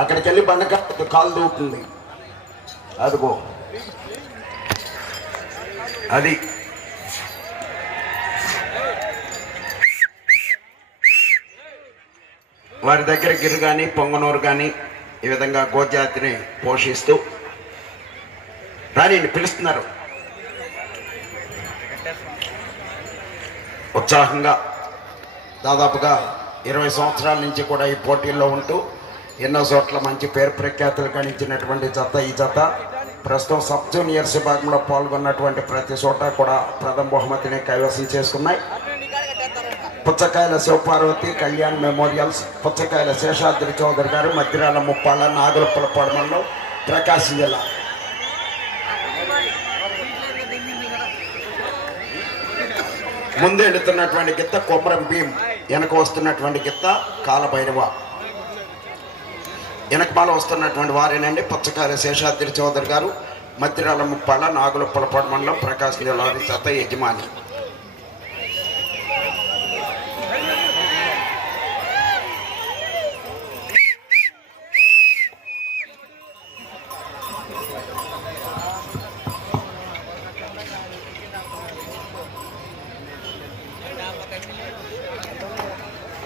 అక్కడికి వెళ్ళి బండక కాలు దూకుతుంది. అదిగో అది వారి దగ్గర గిరు కానీ పొంగనూరు కానీ ఈ విధంగా గోజాతిని పోషిస్తూ రాణిని పిలుస్తున్నారు. ఉత్సాహంగా దాదాపుగా 20 సంవత్సరాల నుంచి కూడా ఈ పోటీల్లో ఉంటూ ఎన్నో చోట్ల మంచి పేరు ప్రఖ్యాతులు గణించినటువంటి జత ఈ జత ప్రస్తుతం సబ్ జూనియర్స్ విభాగంలో పాల్గొన్నటువంటి ప్రతి చోట కూడా ప్రథమ బహుమతిని కైవసం చేసుకున్నాయి. పుచ్చకాయల శివపార్వతి కళ్యాణ్ మెమోరియల్స్, పుచ్చకాయల శేషాద్రి చౌదరి గారు, మధ్యరాల ముప్పాళ్ళ, నాగులపులపాడు మండలం, ప్రకాశం జిల్లా. ముందు వెళుతున్నటువంటి గిత్త కొమరం భీం, వెనక వస్తున్నటువంటి గిత్త కాలభైరవ. వెనకమాల వస్తున్నటువంటి వారేనండి పుచ్చకాయల శేషాద్రి చౌదరి గారు, మధ్యరాల ముప్పాళ్ళ, నాగులపులపాడు మండలం, ప్రకాశం జిల్లా జత యజమాని.